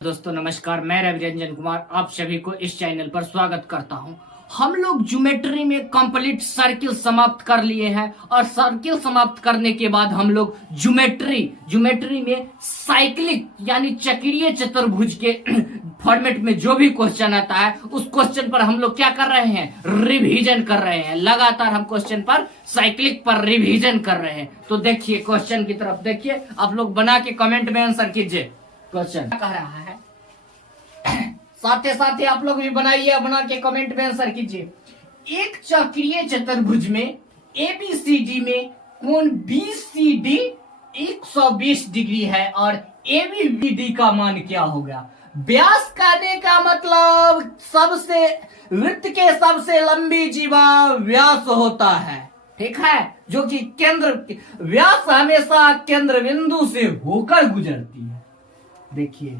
दोस्तों नमस्कार, मैं रवि रंजन कुमार आप सभी को इस चैनल पर स्वागत करता हूं। हम लोग ज्योमेट्री में कंप्लीट सर्किल समाप्त कर लिए हैं और सर्किल समाप्त करने के बाद हम लोग ज्योमेट्री में साइक्लिक यानी चक्रीय चतुर्भुज के फॉर्मेट में जो भी क्वेश्चन आता है उस क्वेश्चन पर हम लोग क्या कर रहे हैं, रिवीजन कर रहे हैं। लगातार हम क्वेश्चन पर साइक्लिक पर रिवीजन कर रहे हैं। तो देखिए क्वेश्चन की तरफ देखिए, आप लोग बना के कमेंट में आंसर कीजिए। क्वेश्चन कह रहा है, साथ ही आप लोग भी बनाइए, बना के कमेंट में आंसर कीजिए। एक चक्रीय चतुर्भुज में एबीसीडी में कोण बीसीडी 120 डिग्री है और एबीडी का मान क्या होगा। व्यास कहने का मतलब सबसे वृत्त के सबसे लंबी जीवा व्यास होता है, ठीक है, जो कि केंद्र व्यास हमेशा केंद्र बिंदु से होकर गुजरती है। देखिए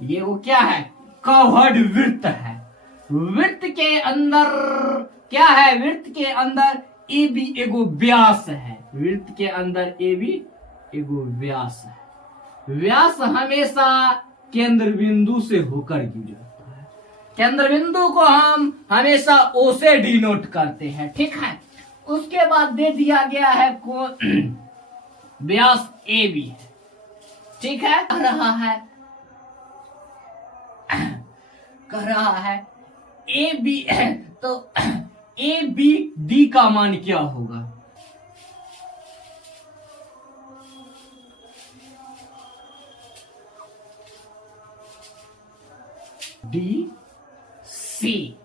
ये वो क्या है, कवर्ड वृत्त है। वृत्त के अंदर क्या है, वृत्त के अंदर ए बी एगो व्यास है। वृत्त के अंदर ए बी एगो व्यास है। व्यास हमेशा केंद्र बिंदु से होकर गुजरता है। केंद्र बिंदु को हम हमेशा ओ से डिनोट करते हैं, ठीक है। उसके बाद दे दिया गया है व्यास ए बी है, ठीक है। कह रहा है ए बी, तो ए बी डी का मान क्या होगा। डी सी,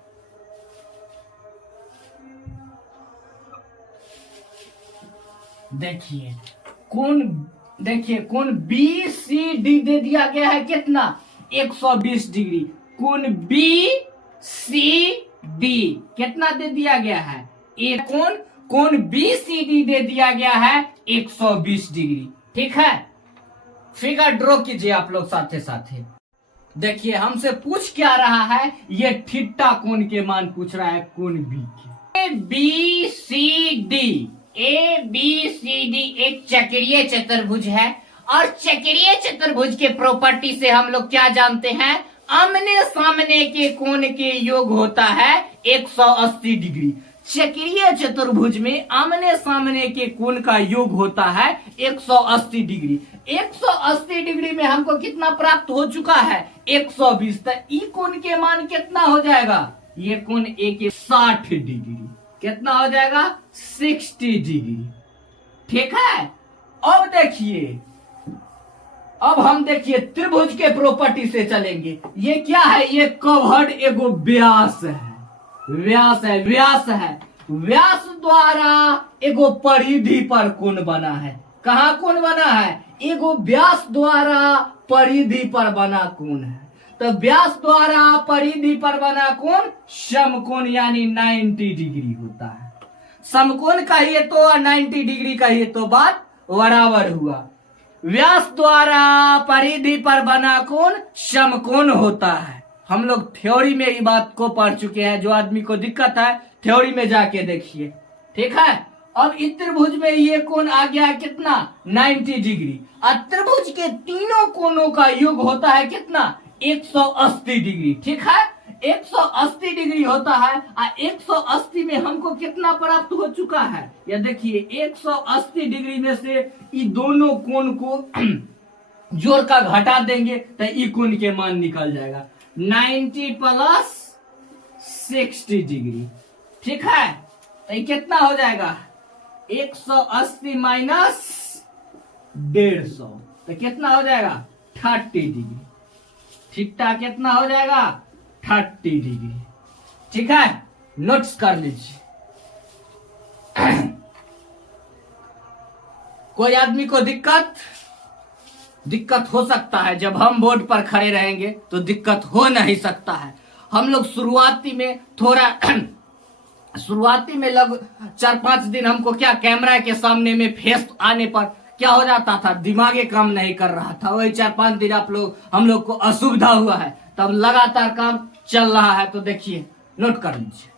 देखिए कोण बी सी डी दे दिया गया है कितना, 120 डिग्री। कोण बी सी डी कितना दे दिया गया है, एक कोण बी सी डी दे दिया गया है 120 डिग्री, ठीक है। फिगर ड्रॉ कीजिए आप लोग साथ साथ। देखिए हमसे पूछ क्या रहा है, ये थीटा कोण के मान पूछ रहा है, कोण बी के। ए बी सी डी एक चक्रीय चतुर्भुज है और चक्रीय चतुर्भुज के प्रॉपर्टी से हम लोग क्या जानते हैं, आमने सामने के कोण के योग होता है 180 डिग्री। चक्रीय चतुर्भुज में आमने सामने के कोण का योग होता है 180 डिग्री। 180 डिग्री में हमको कितना प्राप्त हो चुका है, 120। तो ई कोण के मान कितना हो जाएगा, ये कोण ए के 60 डिग्री, कितना हो जाएगा 60 डिग्री, ठीक है। अब हम देखिए त्रिभुज के प्रॉपर्टी से चलेंगे। ये क्या है, ये कवर्ड एगो व्यास है। व्यास द्वारा एगो परिधि पर कोण बना है। कहाँ कोण बना है, एगो व्यास द्वारा परिधि पर बना कोण है। तो व्यास द्वारा परिधि पर बना कोण समकोण यानी 90 डिग्री होता है। समकोण कहिए तो और 90 डिग्री कहिए तो बात बराबर हुआ। व्यास द्वारा परिधि पर बना कोण समकोण होता है। हम लोग थ्योरी में ये बात को पढ़ चुके हैं। जो आदमी को दिक्कत है थ्योरी में जाके देखिए, ठीक है। अब इस त्रिभुज में ये कोण आ गया है कितना, 90 डिग्री। और त्रिभुज के तीनों कोणों का योग होता है कितना, 180 डिग्री, ठीक है। 180 डिग्री होता है और 180 में हमको कितना प्राप्त हो चुका है, या देखिए 180 डिग्री में से ये दोनों कोण को जोड़ का घटा देंगे तो ये कोण के मान निकल जाएगा 90 प्लस 60 डिग्री, ठीक है। तो ये कितना हो जाएगा, 180 माइनस 150, तो कितना हो जाएगा 30 डिग्री। थीटा कितना हो जाएगा 30 डिग्री, ठीक है। नोट्स कर लीजिए। कोई आदमी को दिक्कत हो सकता है, जब हम बोर्ड पर खड़े रहेंगे तो दिक्कत हो नहीं सकता है। हम लोग शुरुआती में लगभग 4-5 दिन हमको क्या कैमरा के सामने में फेस आने पर क्या हो जाता था, दिमागे काम नहीं कर रहा था। वही 4-5 दिन हम लोग को असुविधा हुआ है, तब लगातार काम चल रहा है। तो देखिए नोट कर लीजिए।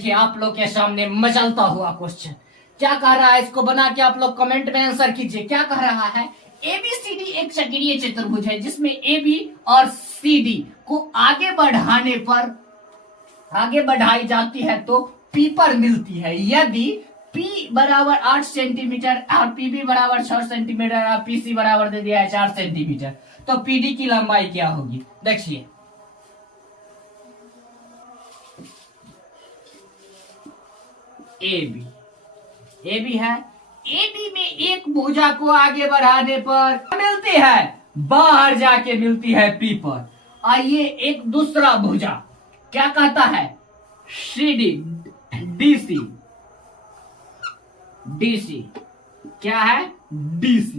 ये आप लोग के सामने मचलता हुआ क्वेश्चन क्या कह रहा है, इसको बना के आप लोग कमेंट में आंसर कीजिए। क्या कह रहा है, एबीसीडी एक चक्रीय चतुर्भुज है जिसमें AB और CD को आगे बढ़ाई जाती है तो P पर मिलती है। यदि P बराबर 8 सेंटीमीटर और PB बराबर 6 सेंटीमीटर और PC बराबर दे दिया है 4 सेंटीमीटर, तो PD की लंबाई क्या होगी। देखिए AB है, AB में एक भुजा को आगे बढ़ाने पर मिलती है, बाहर जाके मिलती है P पर। आइए एक दूसरा भुजा क्या कहता है, CD DC क्या है, DC,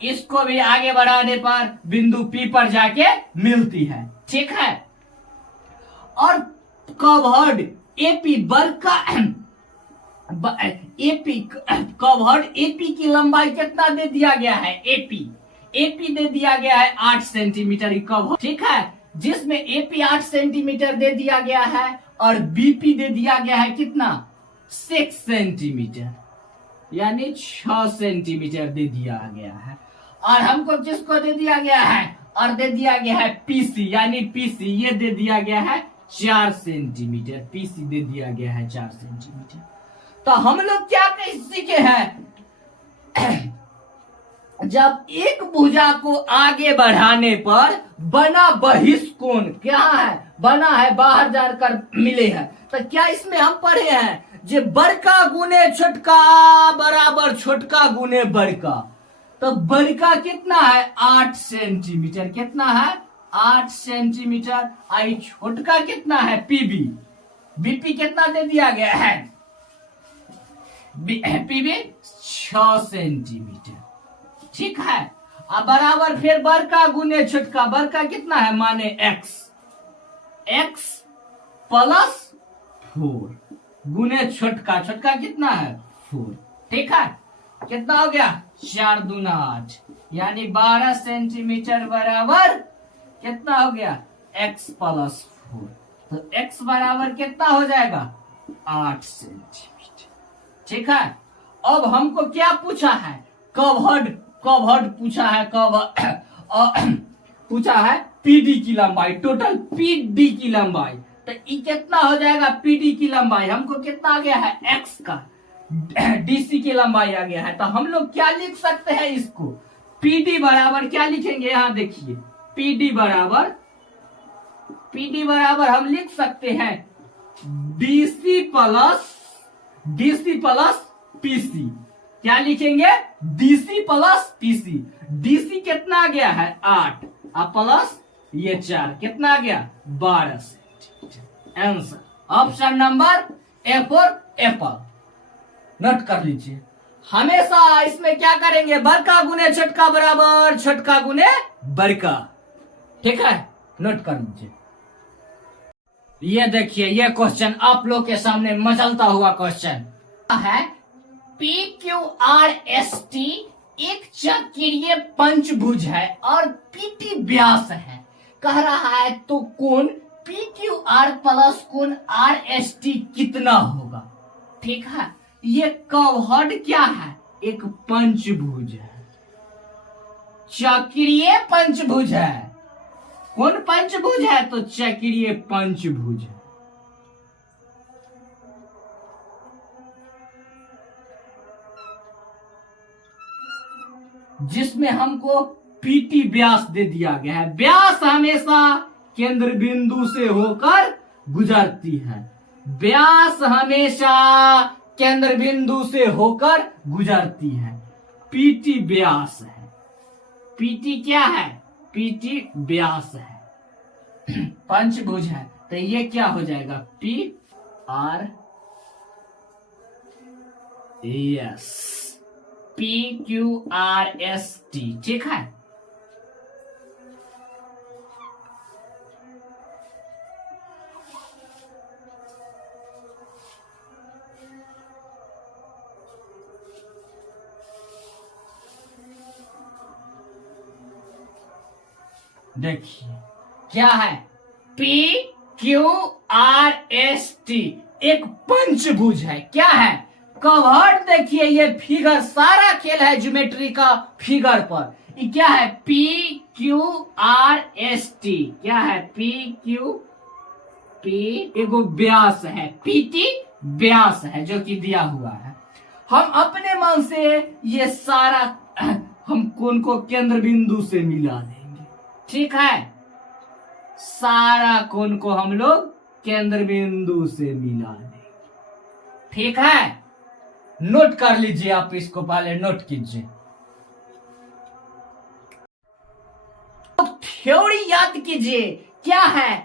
इसको भी आगे बढ़ाने पर बिंदु P पर जाके मिलती है, ठीक है। और कवर्ड AP बर्का कवर्ड AP की लंबाई कितना दे दिया गया है, AP दे दिया गया है 8 सेंटीमीटर कवर्ड, ठीक है, जिसमें AP 8 सेंटीमीटर दे दिया गया है और BP दे दिया गया है कितना, 6 सेंटीमीटर, यानी 6 सेंटीमीटर दे दिया गया है। और हमको किसको दे दिया गया है, और दे दिया गया है PC, यानी PC ये दे दिया गया है 4 सेंटीमीटर, PC दे दिया गया है 4 सेंटीमीटर। तो हम लोग क्या सीखे हैं, जब एक भुजा को आगे बढ़ाने पर बना बहिष्कोण क्या है, बना है बाहर जाकर मिले हैं, तो क्या इसमें हम पढ़े हैं जे बड़का गुने छोटका बराबर छोटका गुने बड़का, तो बड़का कितना है 8 सेंटीमीटर, कितना है 8 सेंटीमीटर, आई छोटका कितना है BP कितना दे दिया गया है, PB 6 सेंटीमीटर, ठीक है। अब बराबर फिर बड़का गुने छोटका, बड़का कितना है माने x प्लस 4 गुने छोटका, छोटका कितना है 4, ठीक है, कितना हो गया 4 दूना 8, यानी 12 सेंटीमीटर बराबर कितना हो गया x प्लस 4, तो x बराबर कितना हो जाएगा 8 सेंटीमीटर, ठीक है। अब हमको क्या पूछा है, कवर्ड पूछा है, पूछा है PD की लंबाई, टोटल PD की लंबाई, तो ये कितना हो जाएगा PD की लंबाई, हमको कितना आ गया है x का, DC की लंबाई आ गया है, तो हम लोग क्या लिख सकते हैं इसको, PD बराबर क्या लिखेंगे, यहां देखिए PD बराबर हम लिख सकते हैं DC प्लस PC, क्या लिखेंगे DC प्लस PC, DC कितना आ गया है 8 प्लस ये 4 कितना आ गया 12 centimetre. Answer option number A for Apple, note कर लीजिए। हमेशा इसमें क्या करेंगे, बड़का गुने छोटका बराबर छोटका गुने बड़का, ठीक है, नोट कर लीजिए। ये देखिए ये क्वेश्चन आप लोग के सामने मचलता हुआ क्वेश्चन है, PQRST एक चक्रीय पंचभुज है और PT व्यास है, कह रहा है तो कोण PQR प्लस कोण RST कितना होगा, ठीक है। ये कवर्ड क्या है, एक पंचभुज है, चक्रीय पंचभुज है, कौन पंचभुज है, तो चक्रीय पंचभुज है। जिसमें हमको PT व्यास दे दिया गया है, व्यास हमेशा केंद्र बिंदु से होकर गुजरती है, व्यास हमेशा केंद्र बिंदु से होकर गुजरती है, PT व्यास है, PT क्या है, PT व्यास है, पंचभुज है, तो ये क्या हो जाएगा PQRST, ठीक है। देखिए क्या है PQRST, एक पंचभुज है। क्या है? कवर्ड। देखिए ये फिगर, सारा खेल है ज्योमेट्री का फिगर पर। ये क्या है? PQRST। क्या है? P एगो व्यास है, PT व्यास है जो कि दिया हुआ है। हम अपने मन से ये सारा हम कोण को केंद्र बिंदु से मिला देंगे। ठीक है, सारा कोण को हम लोग केंद्र बिंदु से मिला देंगे। ठीक है, नोट कर लीजिए, आप इसको पहले नोट कीजिए। थ्योरी याद कीजिए। क्या है?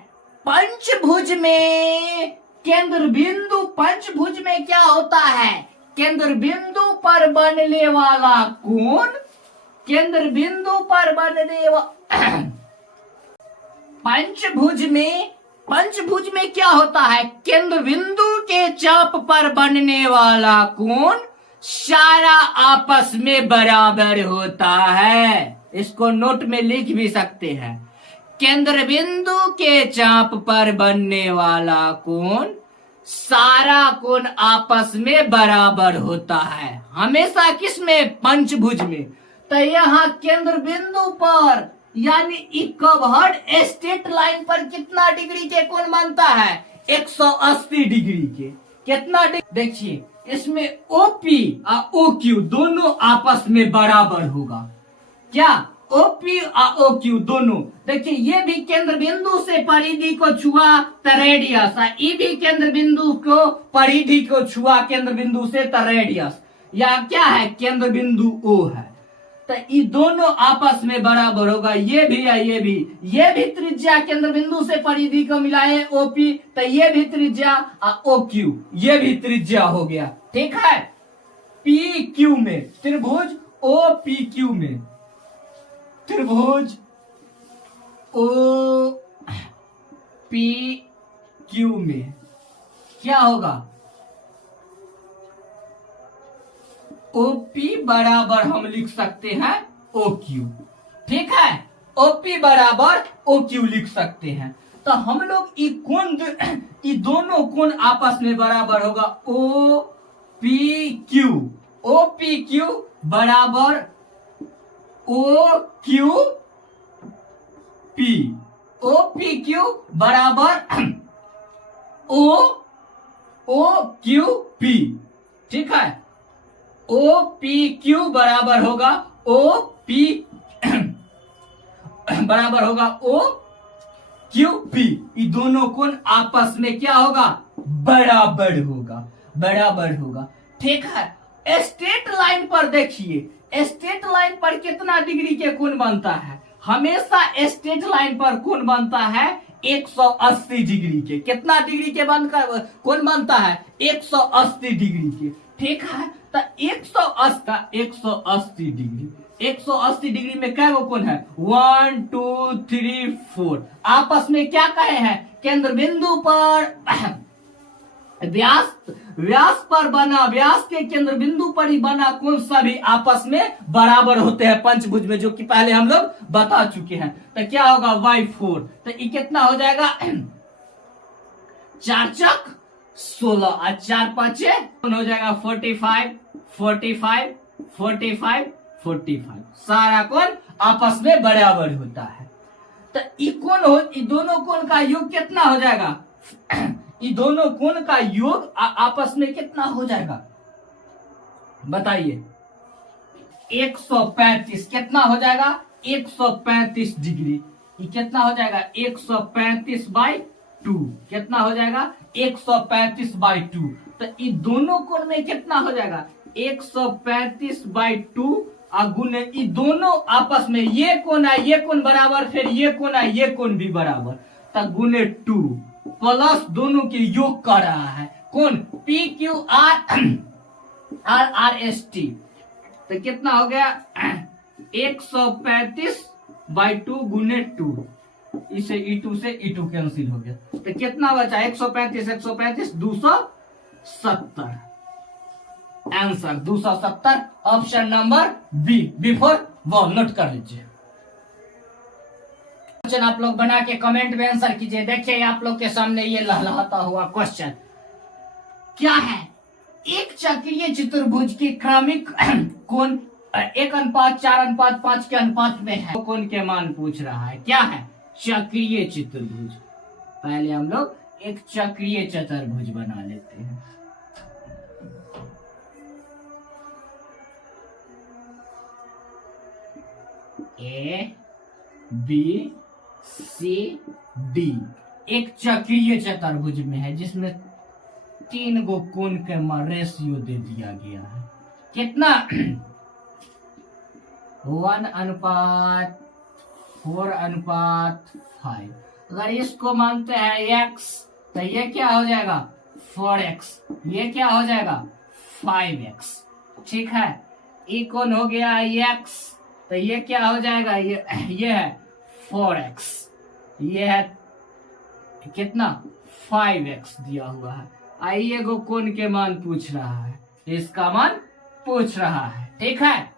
पंचभुज में केंद्र बिंदु, पंचभुज में क्या होता है? केंद्र बिंदु पर बनने वाला कोण, केंद्र बिंदु पर बनने पंचभुज में क्या होता है? केंद्र बिंदु के चाप पर बनने वाला कोण सारा आपस में बराबर होता है। इसको नोट में लिख भी सकते हैं। केंद्र बिंदु के चाप पर बनने वाला कोण, सारा कोण आपस में बराबर होता है। हमेशा किसमें? पंचभुज में। तो यहाँ केंद्र बिंदु पर यानी कवर्ड स्ट्रेट लाइन पर कितना डिग्री के कोण बनता है? 180 डिग्री के। कितना डिग्री? देखिए इसमें OP और OQ दोनों आपस में बराबर होगा। क्या? OP और OQ दोनों। देखिए ये भी केंद्र बिंदु से परिधि को छुआ तो रेडियस, ये भी केंद्र बिंदु को परिधि को छुआ केंद्र बिंदु से तो रेडियस। या क्या है? केंद्र बिंदु O है। तो ये दोनों आपस में बराबर होगा। ये भी है, ये भी त्रिज्या केंद्र बिंदु से परिधि को मिलाए OP, तो ये भी त्रिज्या OQ, ये भी त्रिज्या हो गया। ठीक है, PQ में त्रिभुज OPQ में, त्रिभुज OPQ में क्या होगा? OP बराबर हम लिख सकते हैं OQ। ठीक है, OP बराबर OQ लिख सकते हैं। तो हम लोग ये दोनों कोण आपस में बराबर होगा। OPQ, OPQ बराबर OQP, OPQ बराबर OQP। ठीक है, OPQ बराबर होगा OP बराबर होगा OQP। ये दोनों कोण आपस में क्या होगा? बराबर होगा, बराबर होगा। ठीक है, स्ट्रेट लाइन पर देखिए, स्ट्रेट लाइन पर कितना डिग्री के कोण बनता है? हमेशा स्ट्रेट लाइन पर कोण बनता है 180 डिग्री के। कितना डिग्री के बनकर कोण बनता है? 180 डिग्री के। ठीक है, तो 180 डिग्री, 180 डिग्री में क्या कोण है? 1 2 3 4। आपस में क्या कहे हैं? केंद्र बिंदु पर व्यास पर बना, व्यास के केंद्र बिंदु पर ही बना कोण सभी आपस में बराबर होते हैं पंचभुज में, जो कि पहले हम लोग बता चुके हैं। तो क्या होगा? Y4। तो ये कितना हो जाएगा? 4 चक 16 और 4 5 हो जाएगा 45 45 45 45। सारा कोण आपस में बराबर होता है। तो ये दोनों कोण का योग कितना हो जाएगा? ये दोनों कोण का योग आपस में कितना हो जाएगा? बताइए। 135। कितना हो जाएगा? 135 डिग्री। ये कितना हो जाएगा? 135/2। कितना हो जाएगा? 135/2। तो ये दोनों कोण में कितना हो जाएगा? 135/2 और गुने ये दोनों आपस में, ये कोण है, ये कोण बराबर, फिर ये कोण है, ये कोण भी बराबर, तो गुने 2 प्लस दोनों के योग कर रहा है कौन? PQRST। तो कितना हो गया? 135/2 गुने 2। इसे E2 से E2 कैंसिल हो गया। तो कितना बचा? 135 270। Answer 270, option number B, before वो नोट कर लीजिए। क्वेश्चन आप लोग बना के कमेंट में आंसर कीजिए। देखिए आप लोग के सामने ये लहलहाता हुआ क्वेश्चन। क्या है? एक चक्रीय चतुर्भुज की क्रमिक कोण 1:4:5 के अनुपात में है। कोण के मान पूछ रहा है। क्या है? चक्रीय चतुर्भुज। पहले हम लोग एक चक्रीय चतुर्भुज बना लेते हैं। ए बी सी डी एक चक्रीय चतुर्भुज में है, जिसमें 3 गो कोण के रेशियो दे दिया गया है। कितना? 1:4:5। अगर इसको मानते हैं x, तो ये क्या हो जाएगा? 4x। ये क्या हो जाएगा? 5x। ठीक है। ये कोण हो गया x, तो ये क्या हो जाएगा? ये है 4x। ये है कितना? 5x दिया हुआ है। आइए गो कोण के मान पूछ रहा है, इसका मान पूछ रहा है। ठीक है।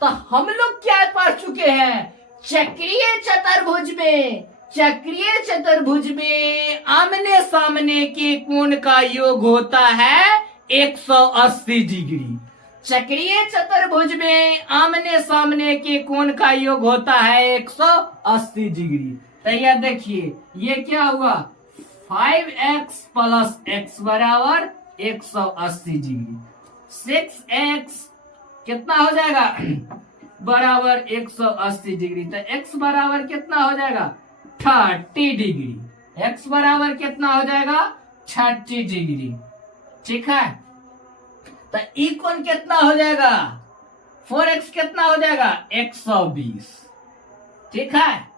तो हम लोग क्या पढ़ चुके हैं? चक्रीय चतुर्भुज में आमने सामने के कोण का योग होता है 180 डिग्री। चक्रीय चतुर्भुज में आमने सामने के कोण का योग होता है 180 डिग्री। तो ये देखिए, ये क्या हुआ? 5x + x बराबर 180 डिग्री। 6x कितना हो जाएगा? बराबर 180 डिग्री। तो x बराबर कितना हो जाएगा? 30 डिग्री। x बराबर कितना हो जाएगा? 30 डिग्री। ठीक है। तो ई कोण कितना हो जाएगा? 4x कितना हो जाएगा? 120। ठीक है।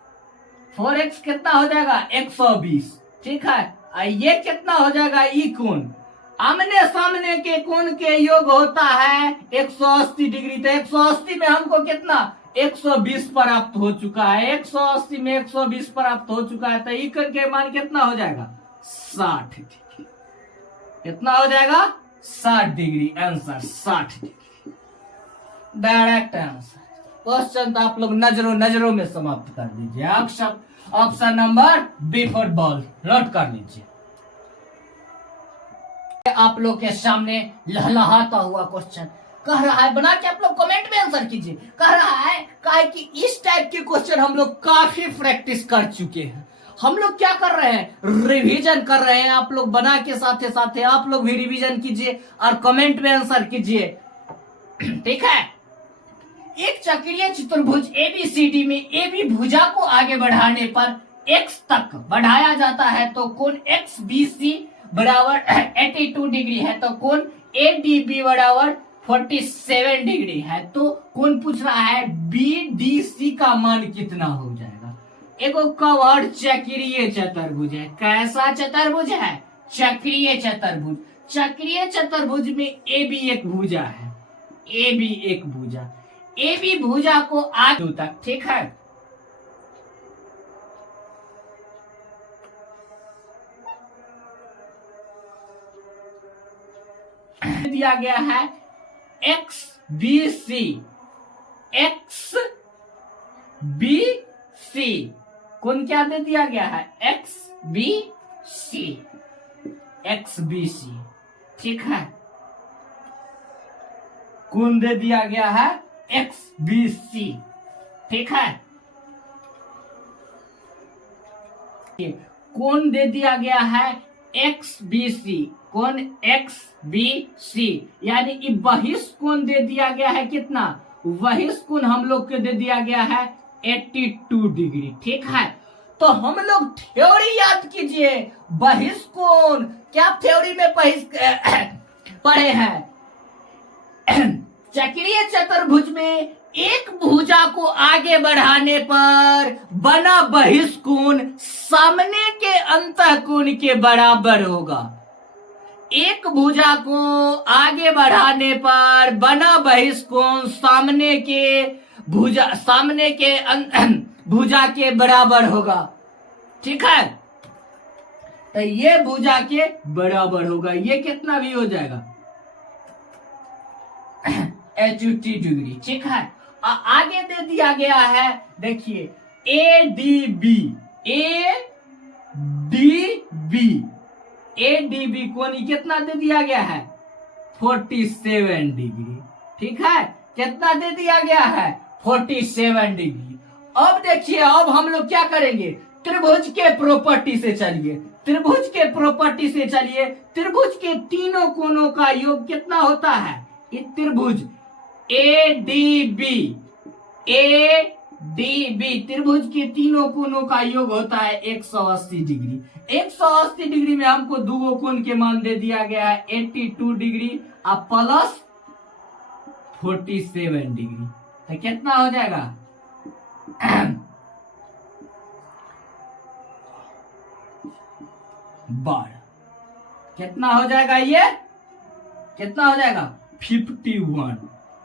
4x कितना हो जाएगा? 120। ठीक है। ये कितना हो जाएगा? ई कोण आमने सामने के कोण के योग होता है 180 डिग्री। तो 180 में हमको कितना? 120 प्राप्त हो चुका है। 180 में 120 प्राप्त हो चुका है। तो ई कोण के मान कितना हो जाएगा? 60 डिग्री। कितना हो जाएगा? 60 degree. Answer 60 degree. Direct answer. Question तो आप लोग नजरों में समाप्त कर दीजिए। Option number B football note कर लीजिए। आप लोग के सामने लहलहाता हुआ क्वेश्चन कह रहा है, बना के आप लोग कमेंट में आंसर कीजिए। कह रहा है कि इस टाइप के क्वेश्चन हम लोग काफी प्रैक्टिस कर चुके हैं। हम लोग क्या कर रहे हैं? रिवीजन कर रहे हैं। आप लोग बना के साथे साथे आप लोग भी रिवीजन कीजिए और कमेंट में आंसर कीजिए। ठीक है। एक चक्रीय चतुर्भुज एबीसीडी में एबी भुजा को आगे बढ़ाने पर x तक बढ़ाया जाता है, तो कोण XBC बराबर 82 डिग्री है। तो कोण ADB बराबर 47 डिग्री है। तो कोण पूछ रहा है BDC का मान कितना हो जाएगा? एगो कर्व्ड चक्रीय चतुर्भुज है। कैसा चतुर्भुज है? चक्रीय चतुर्भुज। चक्रीय चतुर्भुज में AB एक भुजा है। AB एक भुजा। AB भुजा को आगे तक। ठीक है। दिया गया है XBC। XBC कौन क्या दे दिया गया है? XBC। ठीक है। कौन दे दिया गया है? XBC। ठीक है। कौन दे दिया गया है? XBC। कौन? XBC यानी कि बहिष्ठ कोण दे दिया गया है कितना? बहिष्ठ कोण हम लोग को दे दिया गया है 82 डिग्री। ठीक है। तो हम लोग थ्योरी याद कीजिए। बहिष्ठ कोण क्या थ्योरी में पढ़े हैं? चक्रीय चतुर्भुज में एक भुजा को आगे बढ़ाने पर बना बहिष्ठ कोण सामने के अंतःकोण के बराबर होगा। एक भुजा को आगे बढ़ाने पर बना बहिष्ठ कोण सामने के भुजा के बराबर होगा। ठीक है। तो ये भुजा के बराबर होगा। ये कितना भी हो जाएगा? 80 डिग्री। ठीक है। आगे दे दिया गया है, देखिए ADB ADB कोण कितना दे दिया गया है 47 डिग्री। ठीक है, कितना दे दिया गया है 47 डिग्री। अब देखिए, अब हम लोग क्या करेंगे, त्रिभुज के प्रॉपर्टी से चलिए, त्रिभुज के प्रॉपर्टी से चलिए। त्रिभुज के तीनों कोणों का योग कितना होता है, इस त्रिभुज ADB त्रिभुज के तीनों कोणों का योग होता है 180 डिग्री। 180 डिग्री में हमको दो कोण के मान दे दिया गया है 82 डिग्री और प्लस 47 डिग्री। तो कितना हो जाएगा बार कितना हो जाएगा, ये कितना हो जाएगा 51।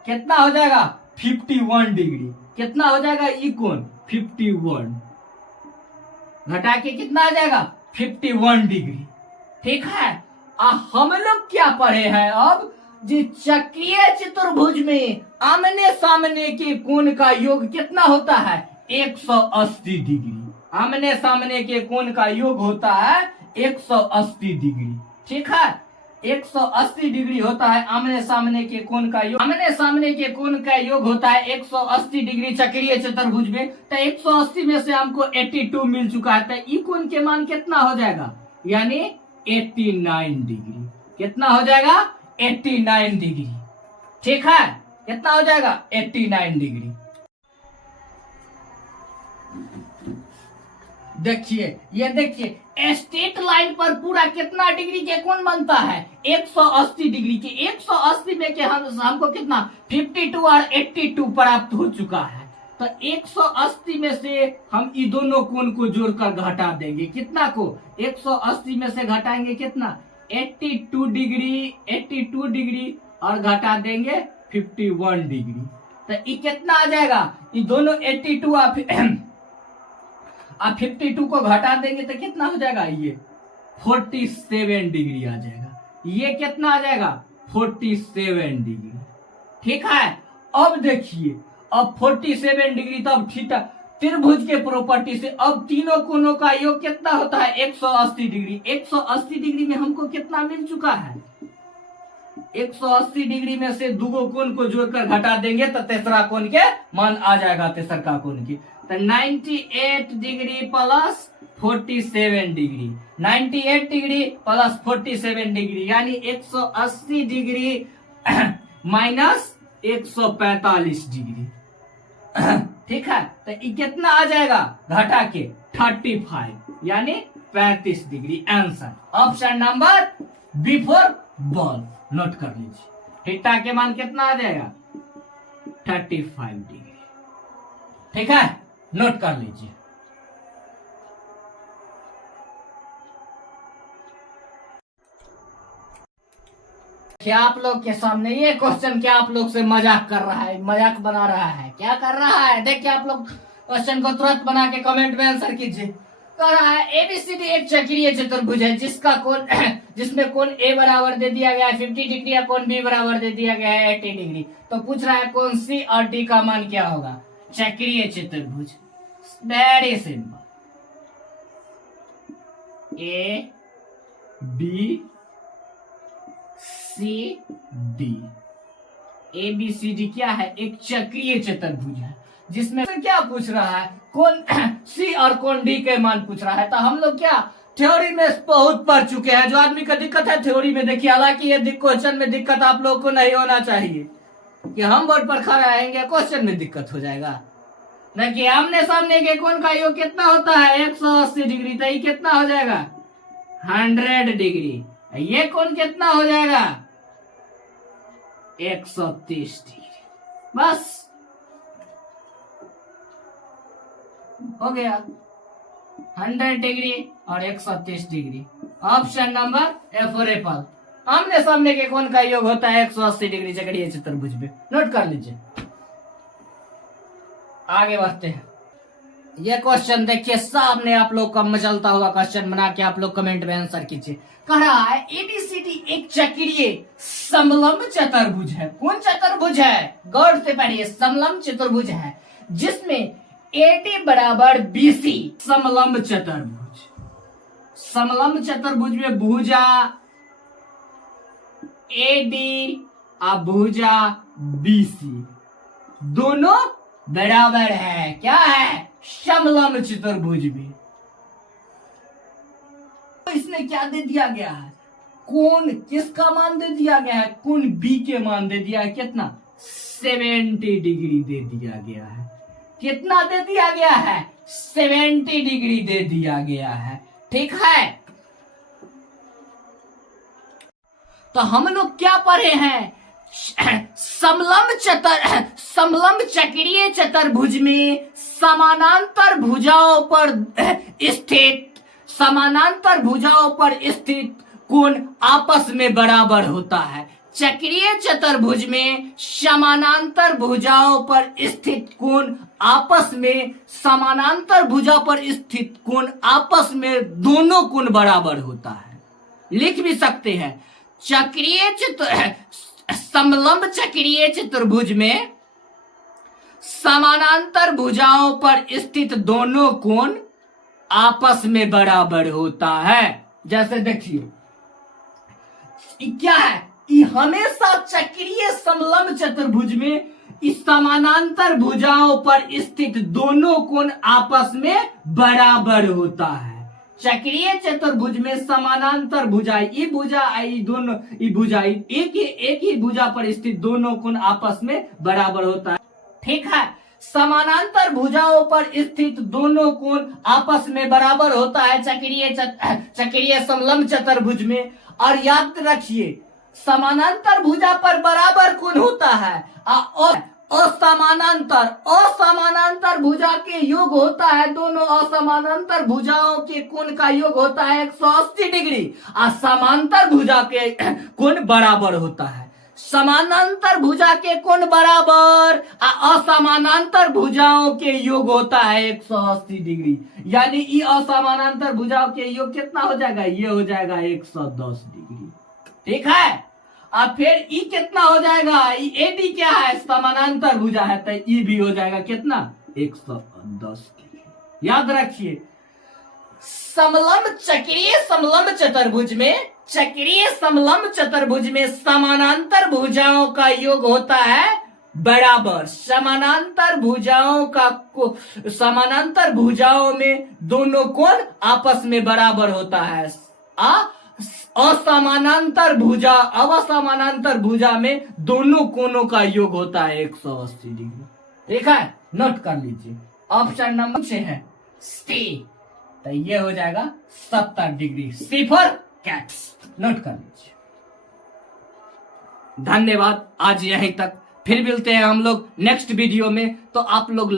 कितना हो जाएगा 51 डिग्री। कितना हो जाएगा ये कोण 51 घटा के कितना आ जाएगा 51 डिग्री। ठीक है, हम लोग क्या पढ़े हैं अब, जी चक्रीय चतुर्भुज में आमने सामने के कोण का योग कितना होता है 180 डिग्री। आमने सामने के कोण का योग होता है 180 डिग्री। ठीक है, 180 डिग्री होता है आमने सामने के कोण का योग। आमने सामने के कोण का योग होता है 180 डिग्री चक्रीय चतुर्भुज में। तो 180 में से हमको 82 मिल चुका है, तो ई कोण के मान कितना हो जाएगा, यानी 89 डिग्री। कितना हो जाएगा 89 डिग्री। ठीक है, कितना हो जाएगा 89 डिग्री। देखिए, ये देखिए स्ट्रेट लाइन पर पूरा कितना डिग्री के कोण बनता है 180 डिग्री के। 180 में के हमको कितना 52 और 82 प्राप्त हो चुका है। तो 180 में से हम ये दोनों कोण को जोड़कर घटा देंगे। कितना को 180 में से घटाएंगे कितना 82 डिग्री और घटा देंगे 51 डिग्री। तो ये कितना आ जाएगा, ये दोनों 82 आप 52 को घटा देंगे तो कितना हो जाएगा, ये 47 डिग्री आ जाएगा। ये कितना आ जाएगा 47 डिग्री। ठीक है, अब देखिए, अब 47 डिग्री, तब थीटा त्रिभुज के प्रॉपर्टी से अब तीनों कोणों का योग कितना होता है 180 डिग्री। 180 डिग्री में हमको कितना मिल चुका है 180 डिग्री में से दो कोण को जोड़कर घटा देंगे तो तीसरा कोण के मान आ जाएगा, तीसरा कोण की। तो 98 degree plus 47 degree, 98 degree plus 47 degree यानी 180 डिग्री माइनस 145 डिग्री। ठीक है, तो ये कितना आ जाएगा घटा के 35 यानी 35 degree. Answer option number before ball note कर लीजिए। थीटा के मान कितना आ जाएगा 35 डिग्री। ठीक है, नोट कर लीजिए। क्या आप लोग के सामने ये क्वेश्चन क्या आप लोग से मजाक कर रहा है, मजाक बना रहा है, क्या कर रहा है? देखिए, आप लोग क्वेश्चन को तुरंत बना के कमेंट में आंसर कीजिए। कह रहा है एबीसीडी एक चक्रीय चतुर्भुज है जिसका कोण जिसमें कोण ए बराबर दे दिया गया है 50 डिग्री और कोण बी बराबर दे दिया गया है 80 डिग्री। तो पूछ रहा है कोण सी और डी का मान क्या होगा। चक्रीय चतुर्भुज very simple, A B C D. A B C D क्या है, एक चक्रीय चतुर्भुज है जिसमें क्या पूछ रहा है कौन सी और कौन डी के मान पूछ रहा है। तो हम लोग क्या थ्योरी में बहुत पढ़ चुके हैं। जो आदमी का दिक्कत है थ्योरी में, देखिए, हालांकि ये क्वेश्चन में दिक्कत आप लोगों को नहीं होना चाहिए कि हम बोर्ड पर खड़ा रहेंगे क्वेश्चन में दिक्कत हो जाएगा। देखिए, आमने सामने के कोण का योग कितना होता है 180 डिग्री, तो ये कितना हो जाएगा 100 डिग्री। ये कोण कितना हो जाएगा 130 डिग्री। बस हो गया 100 डिग्री और 130 degree. Option number A for Apple. आमने सामने के कोण का योग होता है 180 डिग्री चक्रीय चतुर्भुज में। नोट कर लीजिए। आगे बढ़ते हैं। ये क्वेश्चन देखिए, सामने आप लोग का मचलता हुआ क्वेश्चन बना के आप लोग कमेंट में आंसर कीजिए। कह रहा है एबीसीडी एक चक्रीय समलंब चतुर्भुज है। कौन चतुर्भुज है, गौर से पढ़िए, समलंब चतुर्भुज है जिसमें एडी बराबर बीसी समलंब चतुर्भुज। समलंब चतुर्भुज में भुजा एडी और भुजा बीसी दोनों बराबर है। क्या है? समलंब चतुर्भुज में। तो इसमें क्या दे दिया गया है? कोण किसका मान दे दिया गया है? कोण बी के मान दे दिया है। कितना? 70 डिग्री दे दिया गया है। कितना दे दिया गया है? 70 डिग्री दे दिया गया है। ठीक है, तो हम लोग क्या पढ़े हैं? समलंब चक्रीय चतुर्भुज में समानांतर भुजाओं पर स्थित कोण आपस में बराबर होता है। चक्रीय चतुर्भुज में समानांतर भुजाओं पर स्थित कोण आपस में दोनों कोण बराबर होता है। लिख भी सकते हैं, समलंब चक्रीय चतुर्भुज में समानांतर भुजाओं पर स्थित दोनों कोण आपस में बराबर होता है। जैसे देखिए क्या है, हमेशा चक्रीय समलंब चतुर्भुज में इस समानांतर भुजाओं पर स्थित दोनों कोण आपस में बराबर होता है। चक्रीय चतुर्भुज में समानांतर भुजा, ये भुजा आई दोनों, ये भुजा एक ही भुजा पर स्थित दोनों कोण आपस में बराबर होता है। ठीक है, समानांतर भुजाओं पर स्थित दोनों कोण आपस में बराबर होता है चक्रीय समलंब चतुर्भुज में। और याद रखिए, समानांतर भुजा पर बराबर कोण होता है और असमानांतर भुजा के योग होता है, दोनों असमानांतर भुजाओं के कोण का योग होता है 180 डिग्री और समांतर भुजा के कोण बराबर होता है। समानांतर भुजा के कोण बराबर और असमानांतर भुजाओं के योग होता है 180 डिग्री। यानी ये असमानांतर भुजाओं के योग कितना हो जाएगा? ये हो जाएगा 110 डिग्री। ठीक है, और फिर ई कितना हो जाएगा? एडी क्या है? समानांतर भुजा है, तो ई भी हो जाएगा कितना? 110 डिग्री। याद रखिए, चक्रीय समलंब चतुर्भुज में समानांतर भुजाओं का योग होता है बराबर। समानांतर भुजाओं में दोनों कोण आपस में बराबर होता है। असमानांतर भुजा में दोनों कोणों का योग होता है 180 डिग्री। ठीक है, नोट कर लीजिए। ऑप्शन नंबर 6 है सी, तो ये हो जाएगा 70 degree. C for cats. Note कर लीजिए। धन्यवाद, आज यहीं तक। फिर मिलते हैं हम लोग नेक्स्ट वीडियो में। तो आप लोग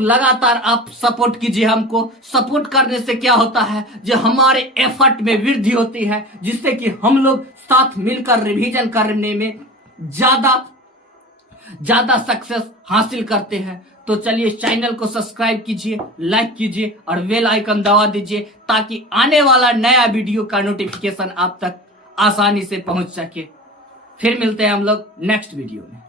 लगातार आप सपोर्ट कीजिए हमको। सपोर्ट करने से क्या होता है, जो हमारे एफर्ट में वृद्धि होती है, जिससे कि हम लोग साथ मिलकर रिवीजन करने में ज्यादा सक्सेस हासिल करते हैं। तो चलिए, चैनल को सब्सक्राइब कीजिए, लाइक कीजिए और बेल आइकन दबा दीजिए, ताकि आने वाला नया वीडियो का नोटिफिकेशन आप तक आसानी से पहुंच सके। फिर मिलते हैं हम लोग नेक्स्ट वीडियो में।